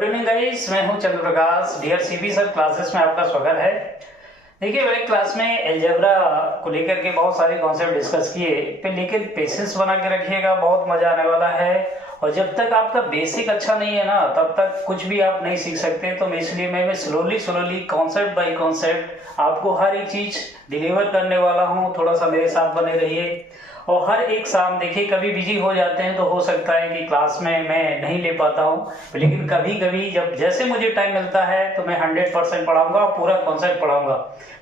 Good evening guys, मैं हूं चंद्र प्रकाश। Dear CB sir classes में आपका स्वागत है। देखिए भाई, क्लास में अलजेब्रा को लेकर के बहुत सारे कॉन्सेप्ट डिस्कस किए पे, लेकिन पेशेंस बना के रखिएगा, बहुत मजा आने वाला है। और जब तक आपका बेसिक अच्छा नहीं है ना, तब तक कुछ भी आप नहीं सीख सकते। तो मैं स्लोली कॉन्सेप्ट बाय कॉन्सेप्ट आपको हर एक चीज डिलीवर करने वाला हूँ। थोड़ा सा मेरे साथ बने रहिए। और हर एक शाम देखिए, कभी बिजी हो जाते हैं तो हो सकता है कि क्लास में मैं नहीं ले पाता हूँ, लेकिन कभी कभी जब जैसे मुझे टाइम मिलता है तो मैं 100% पढ़ाऊंगा और पूरा कॉन्सेप्ट पढ़ाऊंगा।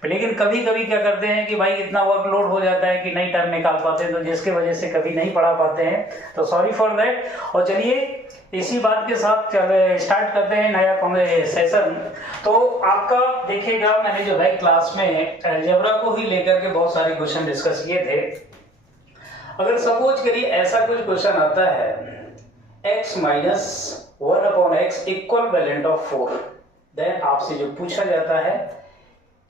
लेकिन कभी कभी क्या करते हैं कि भाई इतना वर्कलोड हो जाता है कि नहीं टाइम निकाल पाते हैं, तो जिसकी वजह से कभी नहीं पढ़ा पाते हैं, तो सॉरी फॉर दैट। और चलिए इसी बात के साथ स्टार्ट करते हैं नया सेशन। तो आपका देखिएगा, मैंने जो है क्लास में अलजेब्रा को ही लेकर के बहुत सारे क्वेश्चन डिस्कस किए थे। अगर सपोज करिए ऐसा कुछ क्वेश्चन आता है, x minus 1/x equivalent of 4, then आपसे जो पूछा जाता है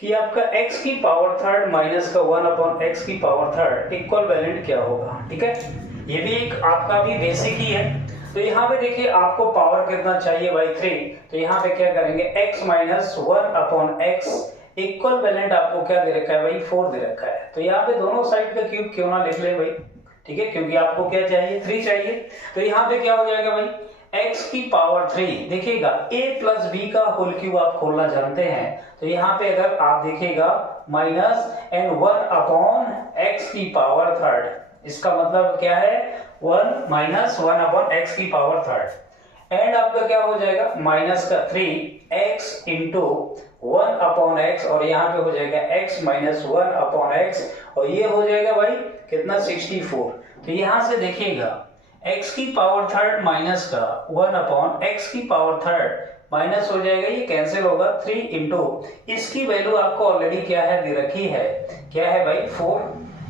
कि आपका x की पावर थर्ड माइनस का 1/x की पावर थर्ड इक्वल वैलेंट क्या होगा। ठीक है, ये भी एक आपका भी बेसिक ही है। तो यहाँ पे देखिए आपको पावर कितना चाहिए भाई 3, तो यहाँ पे क्या करेंगे, x minus 1/x equivalent आपको क्या दे रखा है भाई, 4 दे रखा है। तो यहाँ पे दोनों साइड का क्यूब क्यों ना लिख ले भाई, ठीक है, क्योंकि आपको क्या चाहिए, 3 चाहिए। तो यहाँ पे क्या हो जाएगा भाई, x की पावर 3, देखिएगा a प्लस बी का होल क्यूब आप खोलना जानते हैं। तो यहाँ पे अगर आप देखिएगा माइनस एंड 1/x की पावर थर्ड, इसका मतलब क्या है, 1 माइनस 1/x की पावर थर्ड, एंड आपका क्या हो जाएगा माइनस का 3x इंटू 1/x, और यहाँ पे हो जाएगा x माइनस 1/x, और ये हो जाएगा भाई कितना, 64। तो यहाँ से देखिएगा x की पावर थर्ड माइनस का 1/x की पावर थर्ड माइनस हो जाएगा, ये कैंसिल होगा, 3 इंटू इसकी वैल्यू आपको ऑलरेडी क्या है दे रखी है, क्या है भाई 4,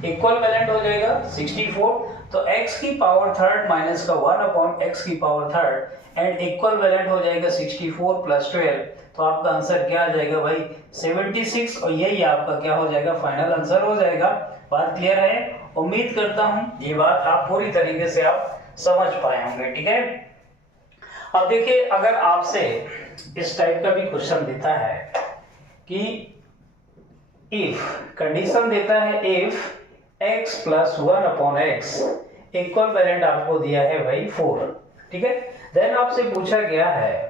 इक्वल वैलेंट हो जाएगा 64। तो x की पावर थर्ड माइनस का 1/x की power third and equivalent हो जाएगा 64 प्लस 12। तो आपका आंसर क्या आ जाएगा भाई 76, और यही आपका क्या हो जाएगा, फाइनल आंसर हो जाएगा। बात क्लियर है? उम्मीद करता हूं ये बात आप पूरी तरीके से आप समझ पाए होंगे। ठीक है, अब देखिए अगर आपसे इस टाइप का भी क्वेश्चन देता है कि इफ कंडीशन देता है, if x plus 1/x equivalent आपको दिया है भाई 4, ठीक है, देन आपसे पूछा गया है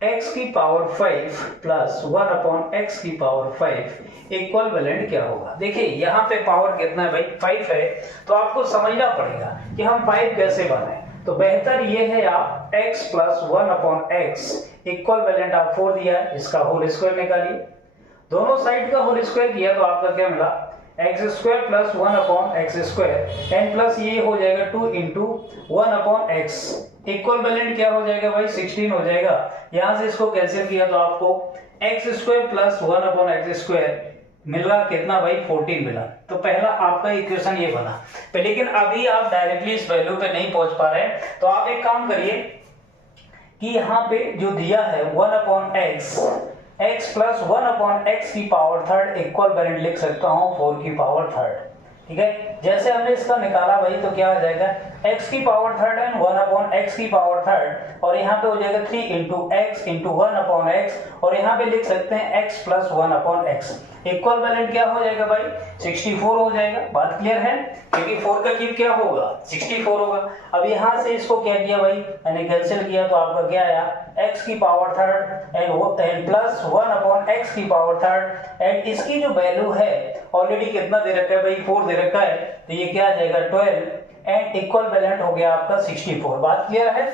x की पावर 5 प्लस 1/x की पावर 5 इक्वल वैलेंट क्या होगा। देखिए यहाँ पे पावर कितना है भाई, 5 है, तो आपको समझना पड़ेगा कि हम 5 कैसे बनाएं। तो बेहतर ये है आप x plus 1/x equal valent आप 4 दिया है, इसका होल स्क्वायर निकालिए, दोनों साइड का होल स्क्वायर किया तो आपका क्या मिला, x square plus 1/x square and plus ये हो जाएगा 2 इंटू 1/x इक्वल वैलेंट क्या हो जाएगा भाई 16 हो जाएगा। यहां से इसको कैंसिल किया तो आपको x square plus 1/x square मिला कितना भाई 14 मिला। तो पहला आपका इक्वेशन ये बना, लेकिन अभी आप डायरेक्टली इस वैल्यू पे नहीं पहुंच पा रहे, तो आप एक काम करिए कि यहाँ पे जो दिया है 1/x, x प्लस 1/x की पावर थर्ड इक्वल वैलेंट लिख सकता हूँ 4 की पावर थर्ड। ठीक है, जैसे हमने इसका निकाला भाई तो क्या आ जाएगा, x की पावर थर्ड एंड 1/x की पावर थर्ड, और यहाँ पे हो जाएगा 3 इंटू x इंटू 1/x, और यहाँ पे लिख सकते हैं x plus 1/x equal valent क्या हो जाएगा भाई 64 हो जाएगा। बात क्लियर है, क्योंकि 4 का क्यूब क्या होगा 64 होगा। अब यहाँ से इसको क्या किया भाई, मैंने कैंसिल किया तो आपका क्या आया, x की power third and plus 1/x की पावर थर्ड, एंड इसकी जो वैल्यू है ऑलरेडी कितना दे रखा है भाई 4 दे रखा है, तो ये क्या आ जाएगा 12 एंड इक्वल वैलेंट हो गया आपका 64। बात क्लियर है?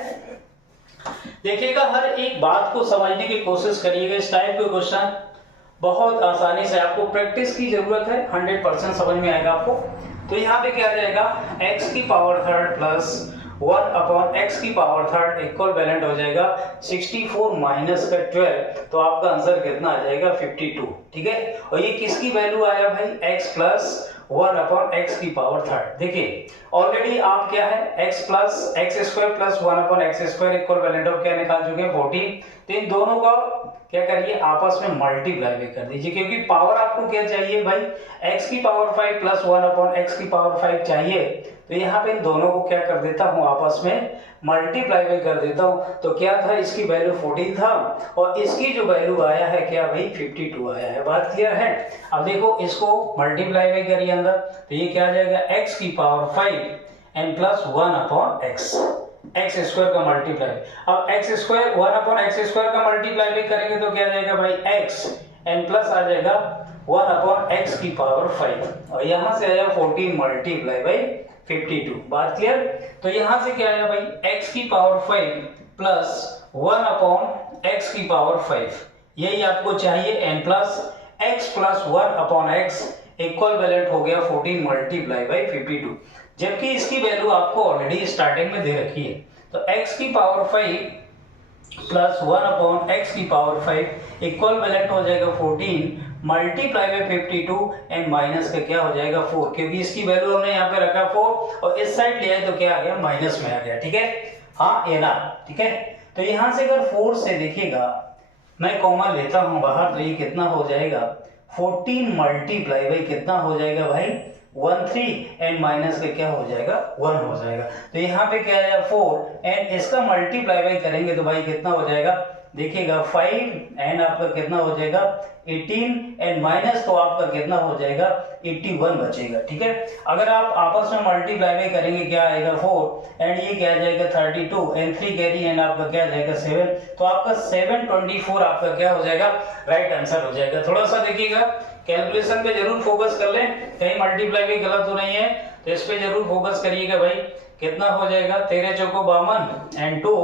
देखिएगा हर एक बात को समझने की कोशिश करिएगा। इस टाइप के क्वेश्चन बहुत आसानी से, आपको प्रैक्टिस की जरूरत है, 100% समझ में आएगा आपको। तो यहाँ पे क्या आ जाएगा, x की पावर थर्ड प्लस 1/x की पावर थर्ड इक्वल वैलेंट हो जाएगा 64 माइनस का 12, तो आपका आंसर कितना आ जाएगा 52। ठीक है, और ये किसकी वैल्यू आया भाई, x प्लस 1/x की पावर थर्ड। देखिए ऑलरेडी आप क्या है, x plus x square plus 1/x square equivalent of क्या निकाल चुके हैं 14। तो इन दोनों का क्या करिए, आपस में मल्टीप्लाई भी कर दीजिए, क्योंकि पावर आपको क्या चाहिए भाई, x की पावर 5 प्लस 1/x की पावर 5 चाहिए। तो यहाँ पे इन दोनों को क्या कर देता हूँ, आपस में मल्टीप्लाई में कर देता हूँ। तो क्या था, इसकी वैल्यू 14 था और इसकी जो वैल्यू आया है क्या भाई, 52 आया है। बात क्लियर है। अब देखो इसको मल्टीप्लाई में करिए अंदर, तो ये क्या आ जाएगा, x की power 5 n plus 1 upon x, x square का मल्टीप्लाई। अब x square 1 upon x square का मल्टीप्लाई भी करेंगे तो क्या आ जाएगा भाई, x एन प्लस आ जाएगा 1 अपॉन एक्स की पावर 5 और यहाँ से आया 14 मल्टीप्लाई बाई 52। बात क्लियर। तो यहाँ से क्या आया भाई, x की पावर 5 प्लस 1 अपॉन एक्स की पावर 5, यही आपको चाहिए। n plus x plus 1 upon x equivalent हो गया 14 मल्टीप्लाई बाई 52, जबकि इसकी वैल्यू आपको ऑलरेडी स्टार्टिंग में दे रखी है। तो x की पावर 5 प्लस 1 अपॉन एक्स की पावर 5 इक्वल वैलेंट हो जाएगा 14 मल्टीप्लाई बाय 52 एंड माइनस का क्या हो जाएगा 4, क्योंकि इसकी वैल्यू हमने यहाँ पे रखा 4 और इस साइड ले आए तो क्या आ गया, माइनस में आ गया। ठीक है, हाँ ये ना, ठीक है। तो यहाँ से अगर 4 से देखिएगा, मैं कॉमन लेता हूँ बाहर, तो ये कितना हो जाएगा, 14 मल्टीप्लाई बाई कितना हो जाएगा भाई, 13 एंड माइनस का क्या हो जाएगा, 1 हो जाएगा। तो यहाँ पे क्या आया 4 एंड इसका मल्टीप्लाई बाई करेंगे तो भाई कितना हो जाएगा, देखिएगा 5 एंड आपका कितना हो जाएगा 18 एंड माइनस तो आपका कितना हो जाएगा 81 बचेगा। ठीक है, अगर आप आपस में मल्टीप्लाई बाई करेंगे क्या आएगा 4 एंड ये क्या आ जाएगा 32 एंड 3 कैरी एंड आपका क्या आ जाएगा 7, तो आपका 724 आपका क्या हो जाएगा, राइट आंसर हो जाएगा। थोड़ा सा देखिएगा कैलकुलेशन पे जरूर फोकस कर लें, कहीं मल्टीप्लाई भी गलत हो नहीं है, तो इस पे जरूर फोकस करिएगा भाई। कितना हो जाएगा 13 चौको 52 एंड 2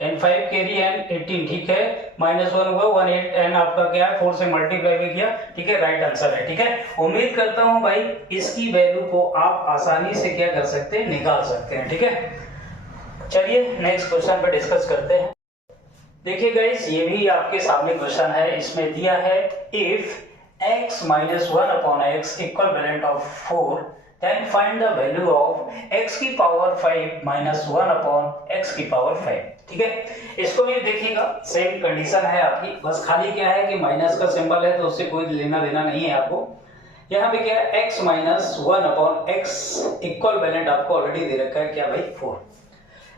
एंड 5 कैरी एंड 18, ठीक है, -1 हुआ 18 एंड आपका क्या है 4 से मल्टीप्लाई भी किया। ठीक है, राइट आंसर है। ठीक है, उम्मीद करता हूं भाई इसकी वैल्यू को आप आसानी से क्या कर सकते हैं, निकाल सकते हैं। ठीक है, चलिए नेक्स्ट क्वेश्चन पे डिस्कस करते हैं। देखिए गाइस, ये भी आपके सामने क्वेश्चन है, इसमें दिया है if x minus 1 upon x equal valent of 4 then find the value of x की पावर 5 minus 1 upon x की पावर 5। ठीक है, इसको भी देखिएगा, सेम कंडीशन है आपकी, बस खाली क्या है कि माइनस का सिंबल है तो उससे कोई लेना देना नहीं है आपको। यहाँ पे क्या है x minus 1 upon x equivalent आपको ऑलरेडी दे रखा है क्या भाई 4।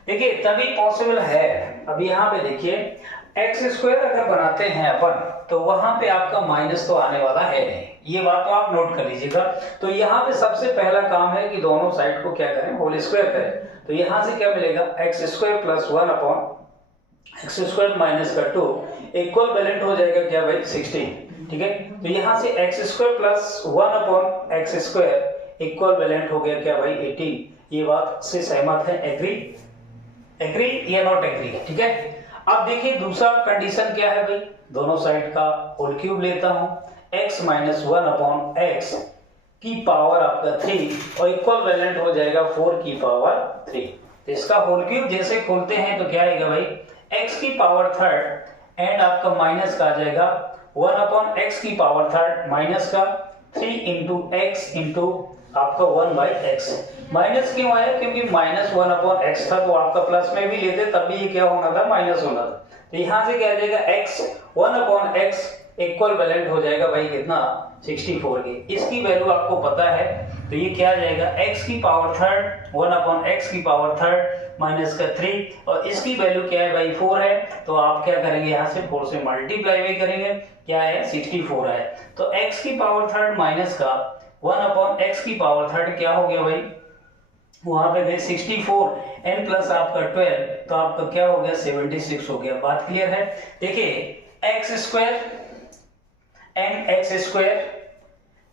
देखिए तभी पॉसिबल है। अब यहाँ पे देखिए एक्स स्क्वायर अगर बनाते हैं अपन तो वहां पे आपका माइनस तो आने वाला है नहीं, ये बात तो आप नोट कर लीजिएगा। तो यहाँ पे सबसे पहला काम है कि दोनों साइड को क्या करें, होल स्क्वायर करें। तो यहाँ से क्या मिलेगा x square plus 1 upon x square minus का 2 इक्वल वैलेंट हो जाएगा क्या भाई 16। ठीक है, तो यहाँ से x square plus 1 upon x square equivalent हो गया क्या भाई 18। ये बात से सहमत है, एग्री, एग्री या नॉट एग्री। ठीक है, अब देखिए दूसरा कंडीशन क्या है भाई, दोनों साइड का होल क्यूब लेता हूं, x माइनस 1 अपॉन एक्स की पावर आपका 3 और इक्वल वैलेंट हो जाएगा 4 की पावर 3। तो इसका होल क्यूब जैसे खोलते हैं तो क्या आएगा भाई x की पावर 3 एंड आपका माइनस का आ जाएगा 1 अपॉन एक्स की पावर 3 माइनस का 3 इंटू एक्स इंटू आपका 1 बाई एक्स। माइनस क्यों आया, क्योंकि -1 अपॉन एक्स था तो आपका प्लस में भी लेते तब भी ये क्या होना था, माइनस होना था। तो यहाँ से क्या आ जाएगा x 1 upon x equivalent हो जाएगा भाई कितना 64 की। इसकी वैल्यू आपको पता है तो ये क्या आ जाएगा x की पावर 3 1 अपॉन एक्स की पावर 3 माइनस का 3 और इसकी वैल्यू क्या है भाई 4 है। तो आप क्या करेंगे, यहाँ से 4 से मल्टीप्लाई भी करेंगे, क्या है 64 है। तो x की पावर 3 माइनस का 1 अपॉन एक्स की पावर 3 क्या हो गया भाई, वहां पे गए 64 एन प्लस आपका 12 तो आपका क्या हो गया 76 हो गया। बात क्लियर है। देखिए x square n x square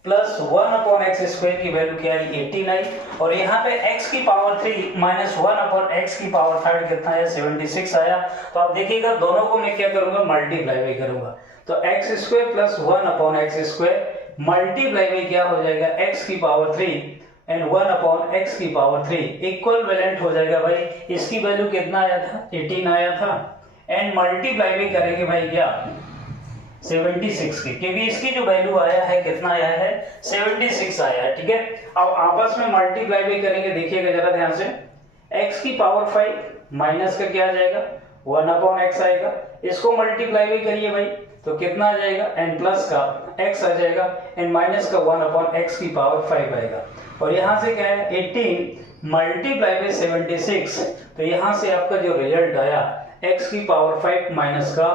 plus 1 upon x square की वैल्यू क्या है 18 आई और यहाँ पे x की पावर 3 माइनस 1 अपॉन एक्स की पावर 3 कितना है 76 आया। तो आप देखिएगा दोनों को मैं क्या करूंगा, मल्टीप्लाई भी करूंगा। तो x square plus 1 upon x square multiply में क्या हो जाएगा x की पावर 3 एंड 1 अपॉन एक्स की पावर 3 इक्वल वैलेंट हो जाएगा भाई। इसकी वैल्यू कितना आया था 18 आया था एंड मल्टीप्लाई भी करेंगे भाई क्या 76 की, क्योंकि इसकी जो वैल्यू आया है कितना आया है 76 आया है। ठीक है, अब आपस में मल्टीप्लाई भी करेंगे, देखिएगा जरा ध्यान से, x की पावर 5 माइनस का क्या आ जाएगा 1 अपॉन एक्स आएगा, इसको मल्टीप्लाई भी करिए भाई तो कितना आ जाएगा एन प्लस का x आ जाएगा एंड माइनस का 1 अपॉन एक्स की पावर 5 आएगा और यहाँ से क्या है 18 मल्टीप्लाई बाई 76, तो यहाँ से आपका जो रिजल्ट आया x की पावर 5 माइनस का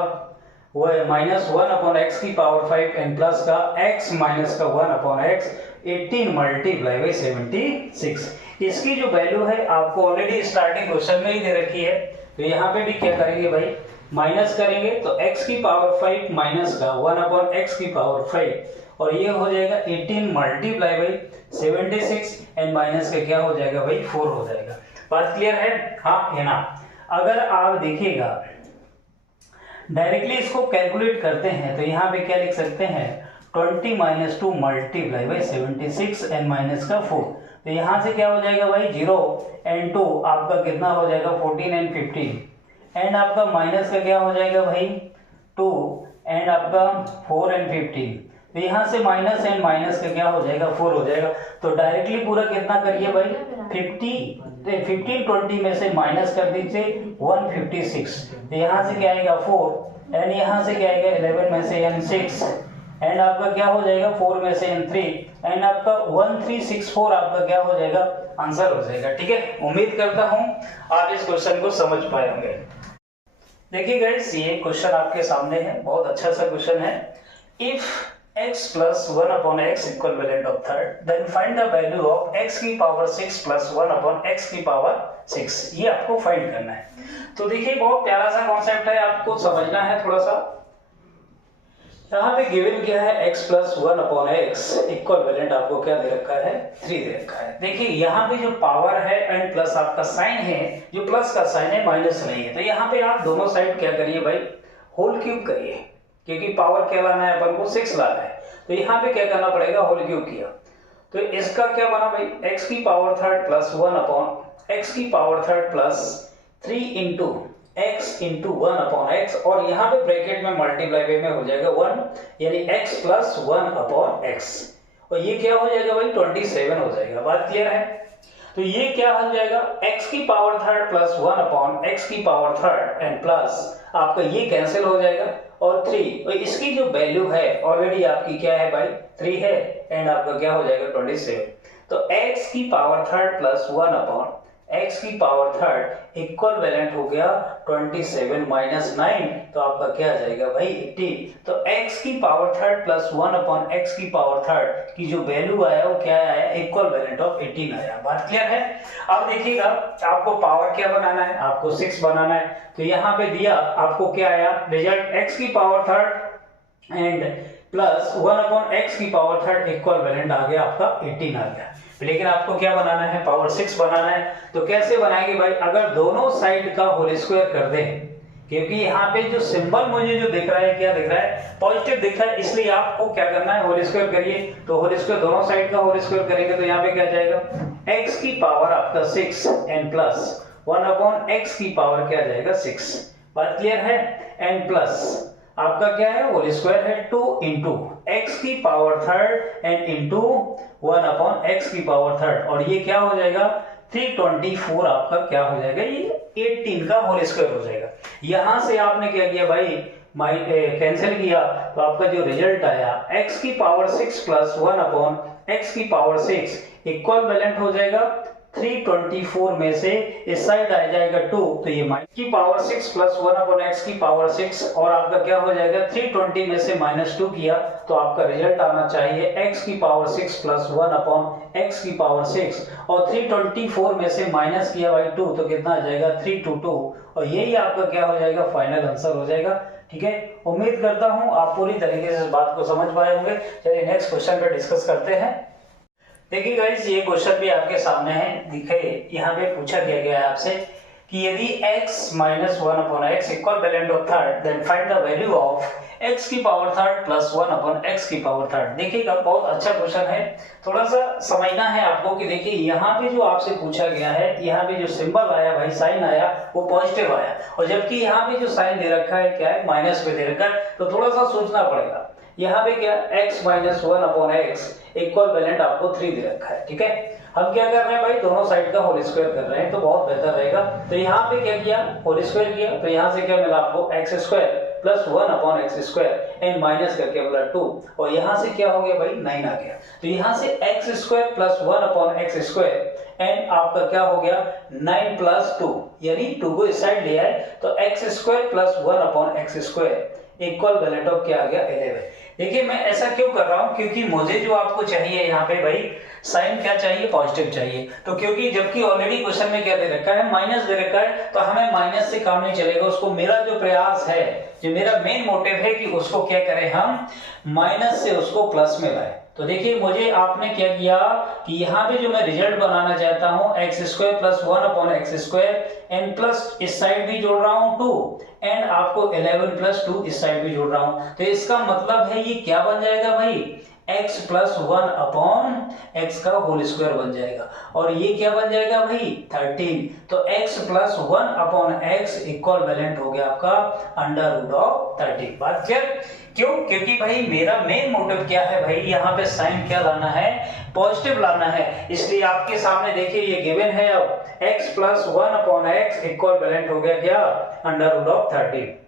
वो है माइनस 1 अपॉन एक्स की पावर 5 एंड प्लस का x माइनस का 1 अपॉन एक्स 18 मल्टीप्लाई बाई 76। इसकी जो वैल्यू है आपको ऑलरेडी स्टार्टिंग क्वेश्चन में ही दे रखी है, तो यहाँ पे भी क्या करेंगे भाई, माइनस करेंगे तो x की पावर 5 माइनस का 1 अपॉन एक्स की पावर 5 और ये हो जाएगा 18 मल्टीप्लाई बाई 76 एंड माइनस का क्या हो जाएगा भाई 4 हो जाएगा। बात क्लियर है? हाँ या ना? अगर आप देखिएगा डायरेक्टली इसको कैलकुलेट करते हैं तो यहाँ पे क्या लिख सकते हैं 20 minus 2 multiply by 76 and minus का 4, तो यहाँ से क्या हो जाएगा भाई 0 एंड 2 आपका कितना हो जाएगा 14 एंड 15 एंड आपका माइनस का क्या हो जाएगा भाई 2 एंड आपका 4 एंड 15, तो यहाँ से माइनस एंड माइनस का क्या हो जाएगा 4 हो जाएगा। तो डायरेक्टली पूरा कितना करिए भाई 15 20 में से माइनस कर दीजिए 156, तो यहाँ से क्या आएगा 4 एंड यहाँ से क्या आएगा 11 में से एन 6 एंड आपका क्या हो जाएगा 4 में से एन 3 एंड आपका 1364 आपका क्या हो जाएगा आंसर हो जाएगा। ठीक है, उम्मीद करता हूँ आप इस क्वेश्चन को समझ पाए होंगे। देखिए गाइस ये क्वेश्चन आपके सामने है, बहुत अच्छा सा क्वेश्चन है। If x plus 1 upon x equivalent of third, then find the value of x की पावर 6 plus 1 upon x की पावर 6, ये आपको फाइंड करना है। तो देखिए बहुत प्यारा सा कॉन्सेप्ट है, आपको समझना है थोड़ा सा। यहाँ पे गिवन क्या है x plus 1 upon x equal आपको क्या दे रखा है 3 दे रखा है। देखिए यहाँ पे जो पावर है एंड प्लस आपका साइन है, जो प्लस का साइन है माइनस नहीं है, तो यहाँ पे आप दोनों साइड क्या करिए भाई होल क्यूब करिए, क्योंकि पावर क्या लाना है अपन को 6 लाना है, तो यहाँ पे क्या करना पड़ेगा होल क्यूब किया, तो इसका क्या बना भाई x की power third plus 1 upon x की power third plus 3 into x into 1 upon x और यहाँ पे ब्रैकेट में मल्टीप्लाई में हो जाएगा 1 यानी x प्लस 1 अपॉन x और ये क्या हो जाएगा भाई 27 हो जाएगा। बात क्लियर है? तो ये क्या हो जाएगा x की power third plus 1 upon x की पावर थर्ड एंड प्लस आपका ये कैंसिल हो जाएगा और 3 और इसकी जो वैल्यू है ऑलरेडी आपकी क्या है भाई 3 है एंड आपका क्या हो जाएगा 27। तो x की power third plus 1 upon x की पावर थर्ड इक्वल वैलेंट हो गया 27 माइनस 9, तो आपका क्या आ जाएगा भाई 80। तो x की power third plus 1 upon x की पावर थर्ड की जो वैल्यू आया वो क्या आया इक्वल वैलेंट ऑफ 18 आया। बात क्लियर है? अब देखिएगा आपको पावर क्या बनाना है, आपको 6 बनाना है, तो यहाँ पे दिया आपको क्या आया रिजल्ट x की power third and plus 1 upon x की पावर थर्ड इक्वल वैलेंट आ गया आपका 18 आ गया। लेकिन आपको क्या बनाना है पावर 6 बनाना है, तो कैसे बनाएंगे भाई अगर दोनों साइड का होल स्क्वायर कर दें, क्योंकि यहाँ पे जो सिंबल मुझे जो दिख रहा है क्या दिख रहा है पॉजिटिव दिख रहा है, इसलिए आपको क्या करना है होल स्क्वायर करिए। तो होल स्क्वायर दोनों साइड का होल स्क्वायर करेंगे तो यहाँ पे क्या जाएगा x की पावर आपका 6 एंड प्लस 1 अपॉन x की पावर क्या जाएगा 6। बात क्लियर है? एंड प्लस आपका क्या है होल स्क्वायर है 2 इंटू एक्स की power third and into 1 upon x की पावर थर्ड और ये क्या हो जाएगा 324 आपका क्या हो जाएगा ये 18 का होल स्क्वायर हो जाएगा। यहां से आपने क्या किया भाई कैंसिल किया तो आपका जो रिजल्ट आया x की पावर 6 प्लस 1 अपॉन x की पावर 6 इक्वल वैलेंट हो जाएगा 324 में से इस साइड आ जाएगा 2, तो ये माइनस की पावर 6 प्लस 1 अपॉन x की पावर 6 और आपका क्या हो जाएगा 320 में से -2 किया तो आपका रिजल्ट आना चाहिए x की पावर 6 प्लस 1 अपॉन x की पावर 6 और 324 में से माइनस किया बाई 2 तो कितना आ जाएगा 322 और यही आपका क्या हो जाएगा फाइनल आंसर हो जाएगा। ठीक है, उम्मीद करता हूं आप पूरी तरीके से इस बात को समझ पाए होंगे। चलिए नेक्स्ट क्वेश्चन पे डिस्कस करते हैं। देखिए गाइस ये क्वेश्चन भी आपके सामने है, दिखे यहाँ पे पूछा गया है आपसे कि यदि x minus 1 upon x equivalent of third then find the value of x की power third plus 1 upon x की पावर थर्ड। देखिएगा बहुत अच्छा क्वेश्चन है, थोड़ा सा समझना है आपको कि देखिए यहाँ पे जो आपसे पूछा गया है यहाँ पे जो सिंबल आया भाई साइन आया वो पॉजिटिव आया और जबकि यहाँ पे जो साइन दे रखा है क्या है माइनस पे दे रखा है, तो थोड़ा सा सोचना पड़ेगा। यहाँ पे क्या x minus 1 upon x equivalent आपको 3 दे रखा है। ठीक है, हम क्या कर रहे हैं भाई दोनों साइड का होल स्क्वायर कर रहे हैं तो बहुत बेहतर रहेगा। तो यहाँ पे क्या किया होल स्क्वायर किया तो यहाँ से क्या मिला आपको x square plus 1 upon x square and minus करके बोला 2 और यहाँ से क्या हो गया भाई 9 आ गया। तो यहाँ से x square plus 1 upon x square and आपका क्या हो गया 9 प्लस 2, यानी 2 को इस साइड ले आए तो x square plus 1 upon x square equal value of क्या आ गया 11। देखिए मैं ऐसा क्यों कर रहा हूं, क्योंकि मुझे जो आपको चाहिए यहाँ पे भाई साइन क्या चाहिए, पॉजिटिव चाहिए। तो क्योंकि जबकि ऑलरेडी क्वेश्चन में क्या दे रखा है, माइनस दे रखा है, तो हमें माइनस से काम नहीं चलेगा। उसको मेरा जो प्रयास है, जो मेरा मेन मोटिव है कि उसको क्या करें हम माइनस से उसको प्लस में लाए। तो देखिए मुझे आपने क्या किया कि यहाँ पे जो मैं रिजल्ट बनाना चाहता हूँ x square plus 1 upon x square and plus इस साइड भी जोड़ रहा हूँ 2 एंड आपको 11 प्लस 2 इस साइड भी जोड़ रहा हूँ। तो इसका मतलब है ये क्या बन जाएगा भाई x प्लस 1 अपॉन एक्स का होल स्क्वायर बन जाएगा। और ये क्या बन जाएगा भाई 13। तो x plus 1 upon x equivalent हो गया आपका अंडर रूट ऑफ 13। बात क्लियर? क्यों? क्योंकि भाई मेरा मेन मोटिव क्या है भाई, यहाँ पे साइन क्या लाना है, पॉजिटिव लाना है। इसलिए आपके सामने देखिए ये गिवन है, अब x plus 1 upon x equivalent हो गया क्या अंडर रूट ऑफ 13।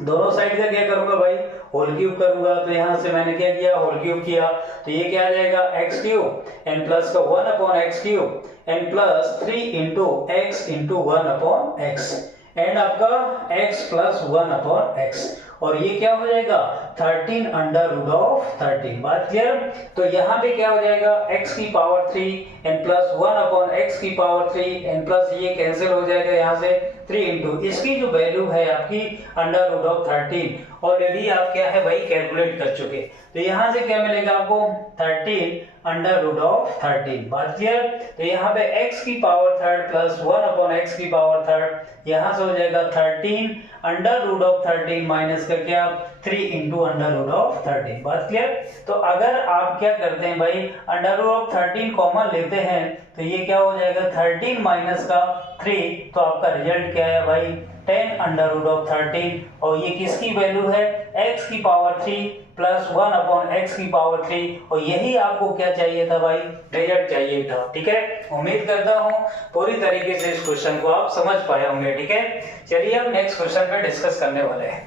दोनों साइड का क्या करूंगा भाई होल क्यूब करूंगा। तो यहां से मैंने क्या किया होल क्यूब किया, तो ये क्या आ जाएगा एक्स क्यूब एंड प्लस का 1 upon x cube and plus 3 into x into 1 upon x and आपका x प्लस 1 अपॉन एक्स। और ये क्या हो जाएगा 13 अंडर रूट ऑफ 13। बात क्लियर? तो यहाँ पे क्या हो जाएगा x की power 3 and plus 1 upon x की पावर 3 एंड प्लस ये कैंसिल हो जाएगा यहाँ से 3 इंटू इसकी जो वैल्यू है आपकी अंडर रूट ऑफ 13 ऑलरेडी आप क्या है भाई कैलकुलेट कर चुके। तो यहाँ से क्या मिलेगा आपको 13 अंडर रूट ऑफ 13। बात क्लियर? तो यहाँ पे x की power third plus 1 upon x की पावर थर्ड यहाँ से हो जाएगा 13 अंडर रूट ऑफ 13 माइनस का क्या 3 इंटू अंडर रूट ऑफ 13। बात क्लियर? तो अगर आप क्या करते हैं भाई अंडर रूट ऑफ 13 कॉमन लेते हैं तो ये क्या हो जाएगा 13 माइनस का 3, तो आपका रिजल्ट क्या है भाई 10 अंडर रूट ऑफ 13। और ये किसकी वैल्यू है x की पावर 3 प्लस 1 अपॉन x की पावर 3। और यही आपको क्या चाहिए था भाई रिजल्ट चाहिए था। ठीक है, उम्मीद करता हूँ पूरी तरीके से इस क्वेश्चन को आप समझ पाए होंगे। ठीक है, चलिए अब नेक्स्ट क्वेश्चन पे डिस्कस करने वाले हैं।